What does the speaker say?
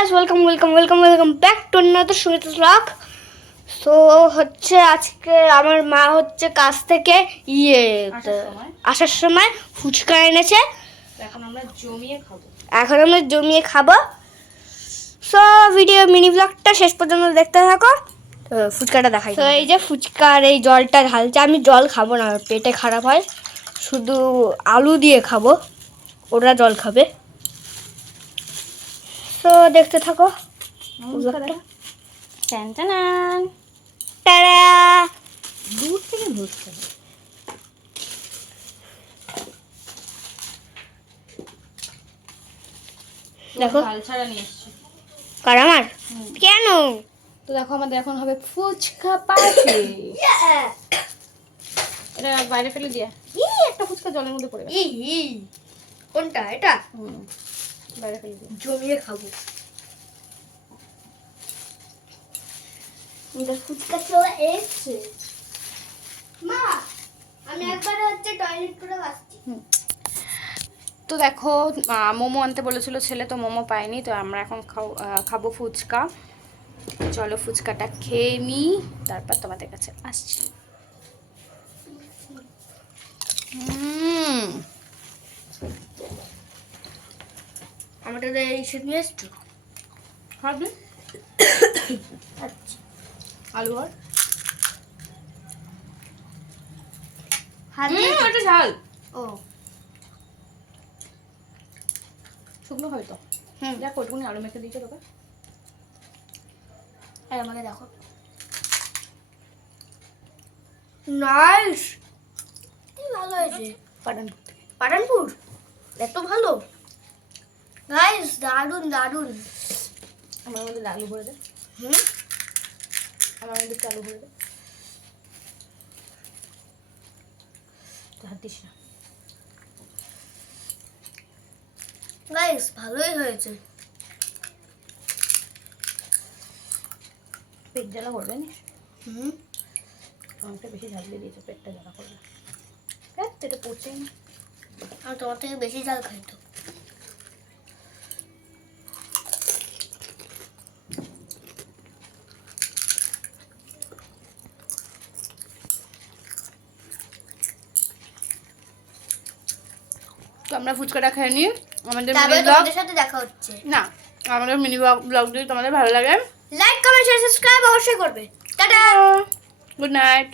Guys welcome back to another Sumita blog. So হচ্ছে আজকে আমার মা হচ্ছে কাজ থেকে আসার সময় ফুচকা এনেছে। এখন আমরা জমিয়ে খাবো। সো ভিডিও মিনি ব্লগটা শেষ পর্যন্ত দেখতে থাকো। তো ফুচকাটা দেখাই। তো এই যে ফুচকার এই জলটা ঢালছে, আমি জল খাবো না, পেটে খারাপ হয়, শুধু আলু দিয়ে খাবো, ওরা জল খাবে। তো দেখতে থাকো। দূর থেকে ঘুরতে দেখো ঝাল ছাড়া নিয়ে এসছি। কার আমার কেন? তো দেখো আমাদের এখন হবে ফুচকা পার্টি। এটা বাইরে ফেলে দিয়া একটা ফুচকা জলের মধ্যে পড়ে গেছে। কোনটা এটা? বাইরে ফেলে দিয়া জমিয়ে খাবো। ফুচকা চলে এসছে। মা আমি একবার হচ্ছে টয়লেট করে আসছি। তো দেখো মোমো আনতে বলেছিল ছেলে, তো মোমো পাইনি, তো আমরা এখন খাবো ফুচকা। চলো ফুচকাটা খেয়ে নিই, তারপর তোমাদের কাছে আসছি। আমাদের এই সে নিয়ে এসছো খাবে আচ্ছা আলু আর হাত এটা ঝাল ও শুকনো হয়তো। দেখ ওটুকুনি আলু মেখে দিয়েছে তোকে। আর আমাকে দেখো, নাইস, কি ভালো হয়েছে। পাঠানপুর থেকে। পাঠানপুর এত ভালো, গাইস দারুন দারুন। আমার মধ্যে আলু ভরে দে। আমার মধ্যে আলু ভরে দে, হাত দিস না। গাইস ভালোই হয়েছে। পেট জ্বালা করবে না? আমাকে বেশি ঝাল দিয়ে দিয়েছে, পেটটা জ্বালা করবে। হ্যাঁ এটা পড়ছেই না। আমি তোমার থেকে বেশি ঝাল খাই তো। তো আমরা ফুচকাটা খেয়ে নিই। আমাদের তারপরে মিনি ব্লগ তোমাদের সাথে দেখা হচ্ছে। না, আমাদের মিনি ব্লগ যদি তোমাদের ভালো লাগে লাইক কমেন্ট শেয়ার সাবস্ক্রাইব অবশ্যই করবে। Tata, good night.